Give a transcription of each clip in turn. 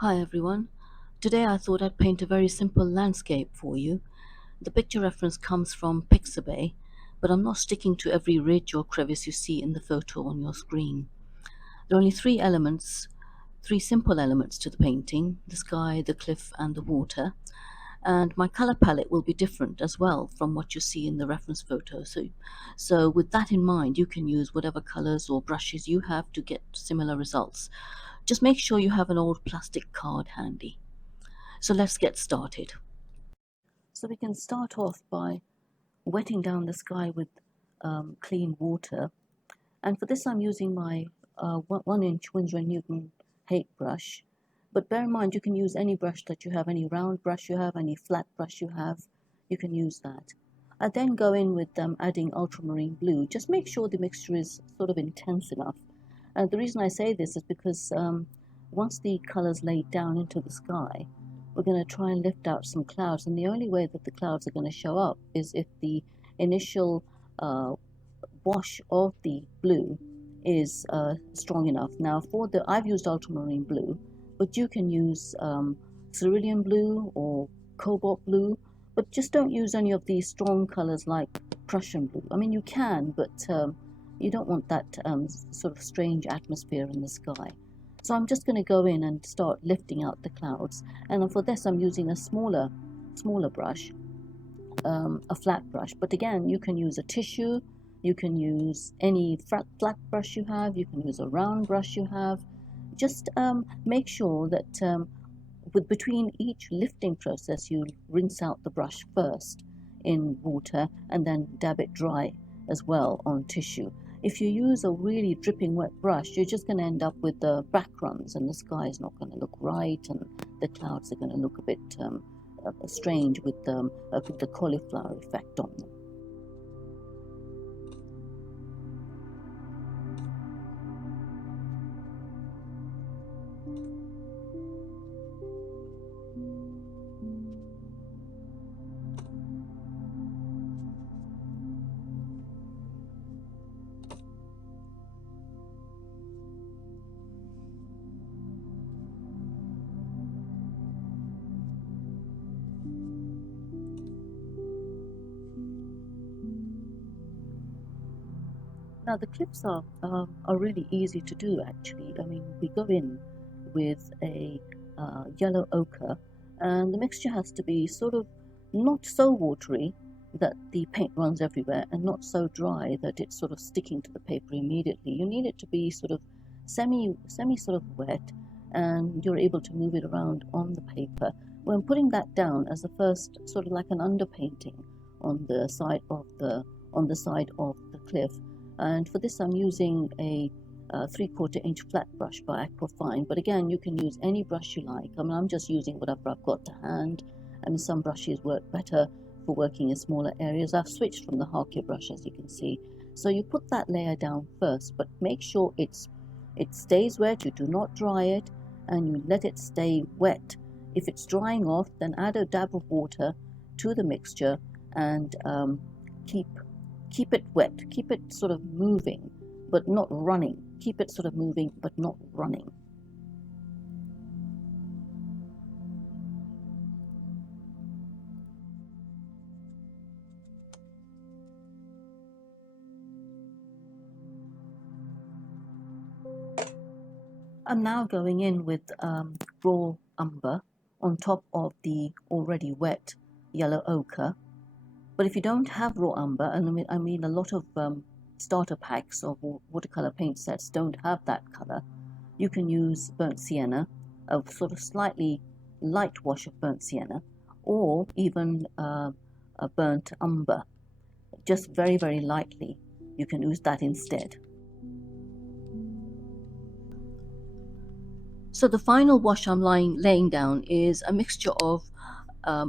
Hi everyone. Today I thought I'd paint a very simple landscape for you. The picture reference comes from Pixabay, but I'm not sticking to every ridge or crevice you see in the photo on your screen. There are only three simple elements to the painting: the sky, the cliff, and the water. And my color palette will be different as well from what you see in the reference photo. So with that in mind, you can use whatever colors or brushes you have to get similar results. Just make sure you have an old plastic card handy. So let's get started. So we can start off by wetting down the sky with clean water. And for this I'm using my 1 inch Winsor & Newton Hake brush. But bear in mind you can use any brush that you have, any round brush you have, any flat brush you have, you can use that. I then go in with adding ultramarine blue. Just make sure the mixture is sort of intense enough. And the reason I say this is because once the colors laid down into the sky, we're going to try and lift out some clouds. And the only way that the clouds are going to show up is if the initial uh, wash of the blue is strong enough. Now I've used ultramarine blue, but you can use cerulean blue or cobalt blue, but just don't use any of these strong colors like Prussian blue. I mean, you can, but you don't want that sort of strange atmosphere in the sky. So I'm just going to go in and start lifting out the clouds. And for this, I'm using a smaller brush, a flat brush. But again, you can use a tissue, you can use any flat brush you have, you can use a round brush you have. Just make sure that between each lifting process, you rinse out the brush first in water and then dab it dry as well on tissue. If you use a really dripping wet brush, you're just going to end up with the backgrounds and the sky is not going to look right, and the clouds are going to look a bit strange with the cauliflower effect on them. Now the clips are really easy to do actually. I mean, we go in with a yellow ochre, and the mixture has to be sort of not so watery that the paint runs everywhere, and not so dry that it's sort of sticking to the paper immediately. You need it to be sort of semi sort of wet, and you're able to move it around on the paper. When putting that down as the first, sort of like an underpainting on the side of the cliff. And for this I'm using a 3/4 inch flat brush by Aquafine, but again you can use any brush you like. I mean, I'm just using whatever I've got to hand. I mean, some brushes work better for working in smaller areas. I've switched from the Hake brush, as you can see. So you put that layer down first, but make sure it stays wet. You do not dry it, and you let it stay wet. If it's drying off, then add a dab of water to the mixture and keep it wet, keep it sort of moving but not running. Keep it sort of moving but not running. I'm now going in with raw umber on top of the already wet yellow ochre. But if you don't have raw umber, and I mean a lot of starter packs of watercolor paint sets don't have that color, you can use burnt sienna, a sort of slightly light wash of burnt sienna, or even a burnt umber, just very, very lightly. You can use that instead. So the final wash I'm laying down is a mixture of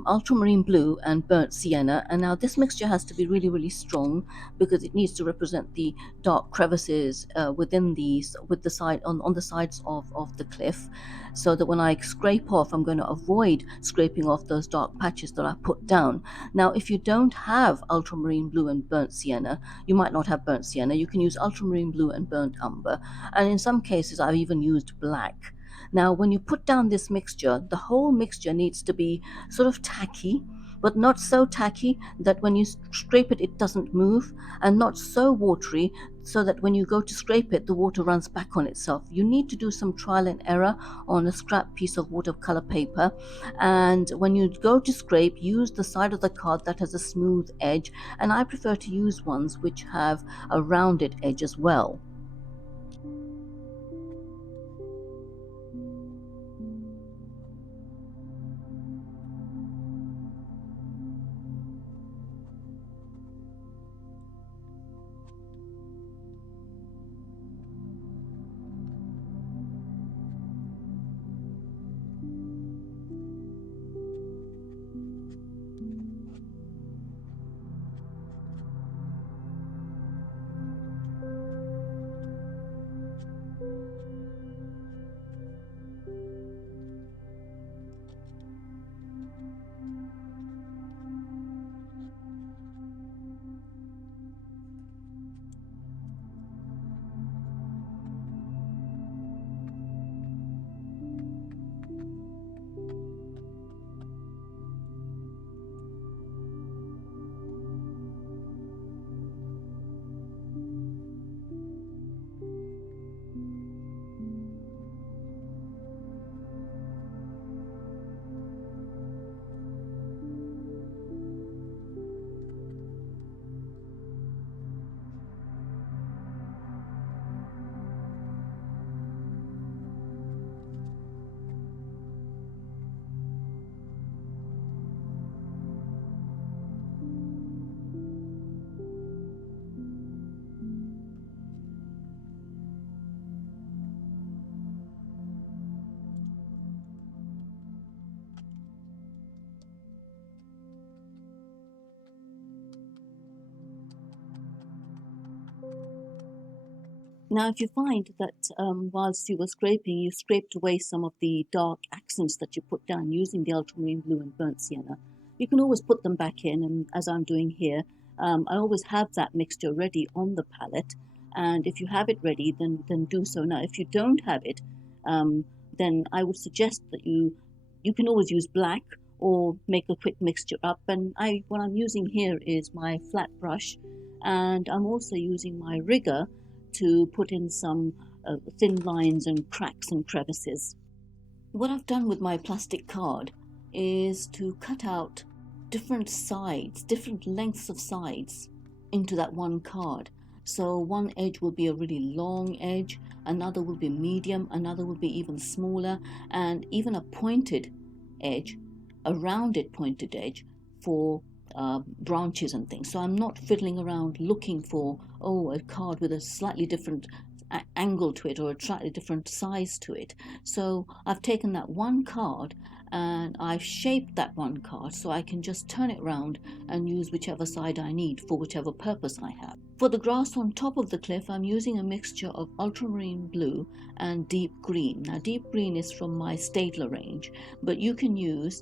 ultramarine blue and burnt sienna. And now this mixture has to be really, really strong because it needs to represent the dark crevices within these, with the side on the sides of the cliff, so that when I scrape off, I'm going to avoid scraping off those dark patches that I put down. Now, if you don't have ultramarine blue and burnt sienna, you might not have burnt sienna, you can use ultramarine blue and burnt umber. And in some cases, I've even used black. Now, when you put down this mixture, the whole mixture needs to be sort of tacky, but not so tacky that when you scrape it, it doesn't move, and not so watery so that when you go to scrape it, the water runs back on itself. You need to do some trial and error on a scrap piece of watercolor paper, and when you go to scrape, use the side of the card that has a smooth edge, and I prefer to use ones which have a rounded edge as well. Now, if you find that whilst you were scraping, you scraped away some of the dark accents that you put down using the ultramarine blue and burnt sienna, you can always put them back in. And as I'm doing here, I always have that mixture ready on the palette. And if you have it ready, then do so. Now, if you don't have it, um, then I would suggest that you can always use black or make a quick mixture up. And what I'm using here is my flat brush, and I'm also using my rigger to put in some thin lines and cracks and crevices. What I've done with my plastic card is to cut out different sides, different lengths of sides into that one card. So one edge will be a really long edge, another will be medium, another will be even smaller, and even a pointed edge, a rounded pointed edge for branches and things. So I'm not fiddling around looking for, oh, a card with a slightly different angle to it or a slightly different size to it. So I've taken that one card and I've shaped that one card so I can just turn it around and use whichever side I need for whichever purpose I have. For the grass on top of the cliff, I'm using a mixture of ultramarine blue and deep green. Now, deep green is from my Staedtler range, but you can use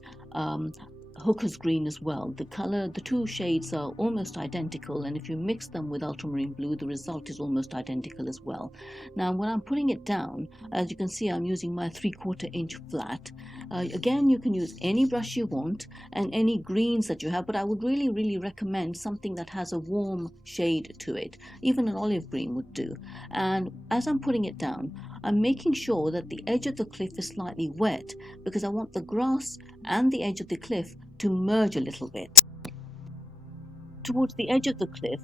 Hooker's green as well. The two shades are almost identical, and if you mix them with ultramarine blue, the result is almost identical as well. Now, when I'm putting it down, as you can see, I'm using my 3/4 inch flat. Again, you can use any brush you want and any greens that you have, but I would really recommend something that has a warm shade to it. Even an olive green would do. And as I'm putting it down, I'm making sure that the edge of the cliff is slightly wet because I want the grass and the edge of the cliff to merge a little bit. Towards the edge of the cliff,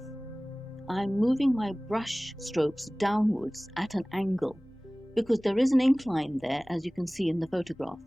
I'm moving my brush strokes downwards at an angle because there is an incline there, as you can see in the photograph.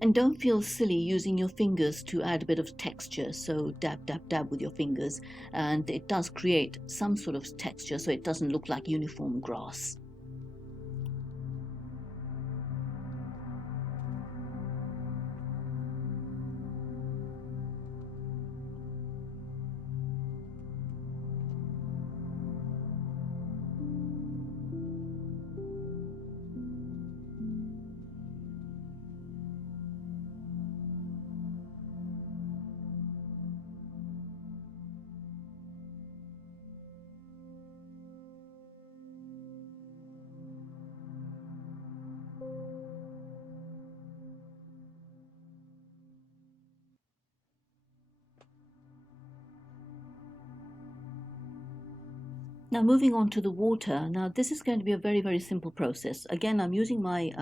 And don't feel silly using your fingers to add a bit of texture. So dab with your fingers, and it does create some sort of texture so it doesn't look like uniform grass. Now moving on to the water. Now this is going to be a very, very simple process. Again, I'm using my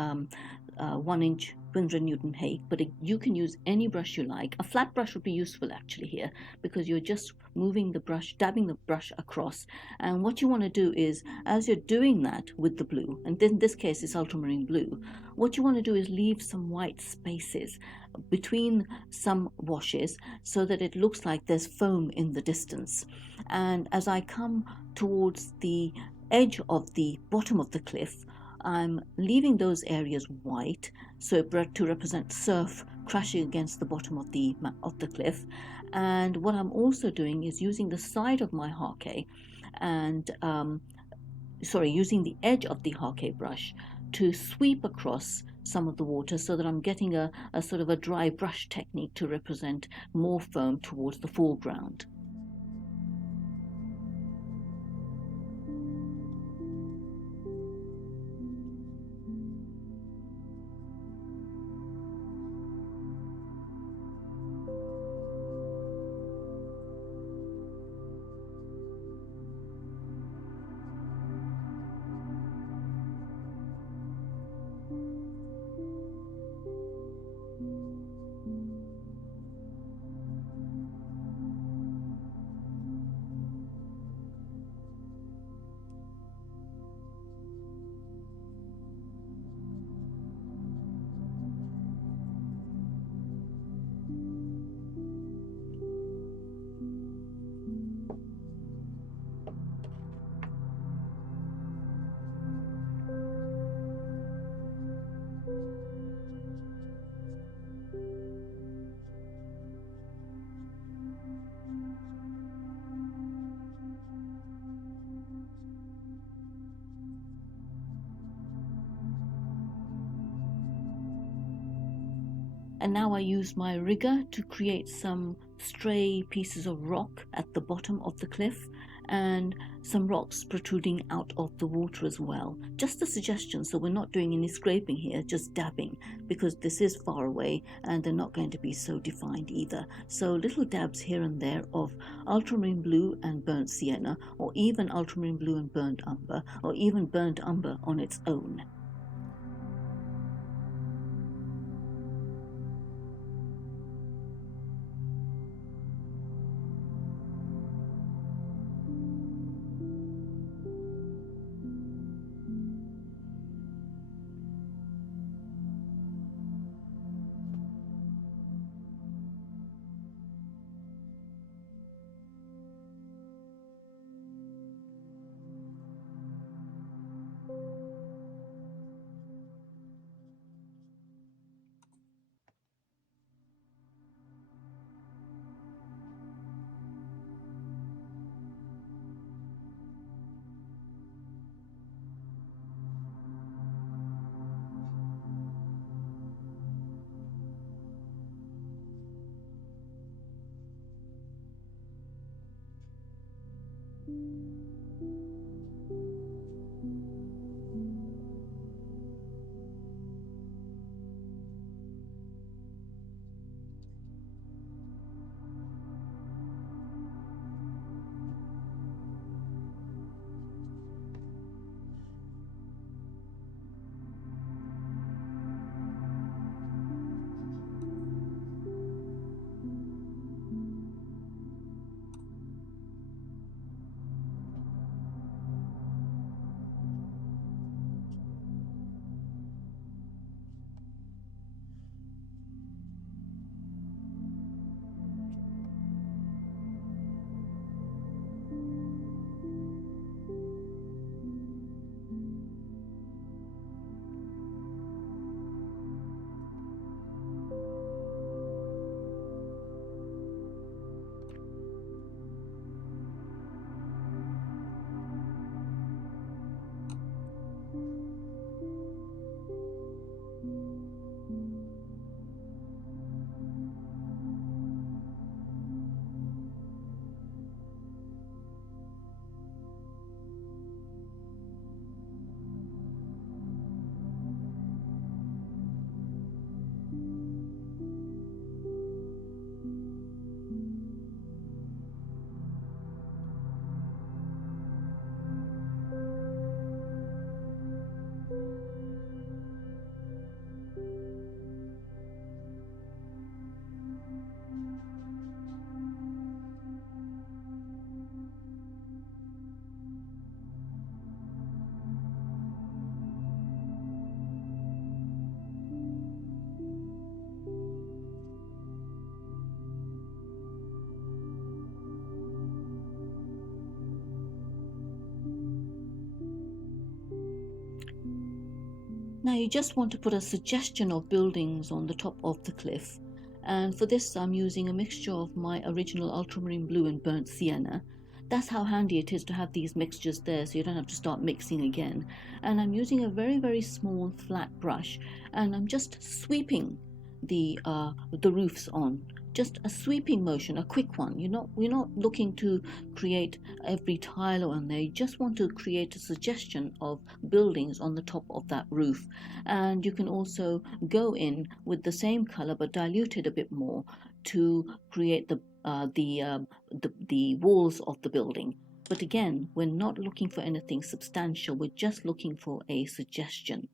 1-inch Winsor Newton Hake, but you can use any brush you like. A flat brush would be useful actually here, because you're just moving the brush, dabbing the brush across. And what you want to do is, as you're doing that with the blue, and in this case it's ultramarine blue, what you want to do is leave some white spaces between some washes so that it looks like there's foam in the distance. And as I come towards the edge of the bottom of the cliff, I'm leaving those areas white, so to represent surf crashing against the bottom of the cliff. And what I'm also doing is using the side of my Hake and using the edge of the Hake brush to sweep across some of the water so that I'm getting a sort of a dry brush technique to represent more foam towards the foreground. And now I use my rigger to create some stray pieces of rock at the bottom of the cliff and some rocks protruding out of the water as well. Just a suggestion, so we're not doing any scraping here, just dabbing, because this is far away and they're not going to be so defined either. So little dabs here and there of ultramarine blue and burnt sienna, or even ultramarine blue and burnt umber, or even burnt umber on its own. Now you just want to put a suggestion of buildings on the top of the cliff, and for this I'm using a mixture of my original ultramarine blue and burnt sienna. That's how handy it is to have these mixtures there, so you don't have to start mixing again. And I'm using a very small flat brush, and I'm just sweeping the roofs on. Just a sweeping motion, a quick one. We're not looking to create every tile on there. You just want to create a suggestion of buildings on the top of that roof. And you can also go in with the same color but dilute it a bit more to create the walls of the building. But again, we're not looking for anything substantial. We're just looking for a suggestion.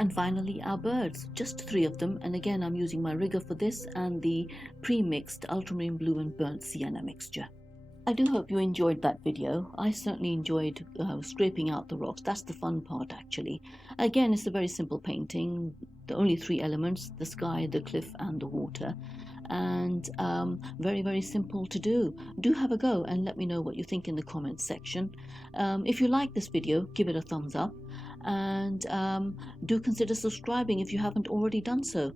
And finally, our birds, just 3 of them. And again, I'm using my rigger for this and the pre-mixed ultramarine blue and burnt sienna mixture. I do hope you enjoyed that video. I certainly enjoyed scraping out the rocks. That's the fun part, actually. Again, it's a very simple painting. The only 3 elements: the sky, the cliff, and the water. And very simple to do. Do have a go and let me know what you think in the comments section. If you like this video, give it a thumbs up, and do consider subscribing if you haven't already done so.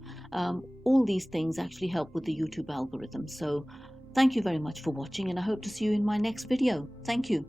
All these things actually help with the YouTube algorithm. So thank you very much for watching, and I hope to see you in my next video. Thank you.